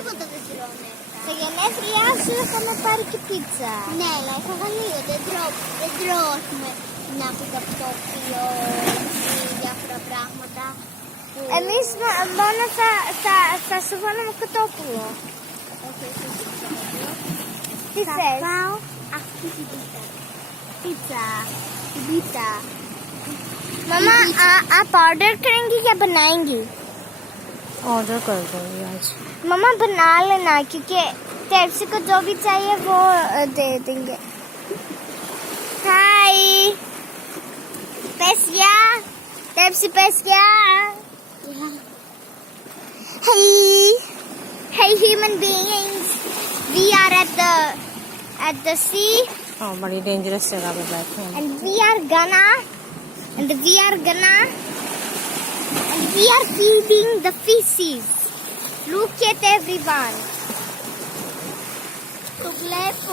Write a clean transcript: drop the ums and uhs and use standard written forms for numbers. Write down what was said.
τίποτα δεν τρώμε. Στα γενέθλιά σου είχαμε πάρει και πίτσα. Ναι, αλλά έφαγα λίγο. Δεν τρώω να κουταπτώπιο ή διάφορα πράγματα. Εμείς μόνο θα σου βάλουμε κοτόπουλο. Όχι, όχι, όχι. Τι Θα θες? φάω αυτή την πίτσα. Pizza. Την πίτσα. मम्मा आप order करेंगी या बनाएंगी? ऑर्डर कर दूँगी आज। मम्मा बना लेना क्योंकि टेप्सी को जो भी चाहिए वो दे देंगे। हाय पेसिया टेप्सी पेसिया hey human beings, we are at the sea हाँ बड़ी डेंजरस जगह पे बैठे हैं। and we are gonna feeding the fishes. Look at everyone. Let's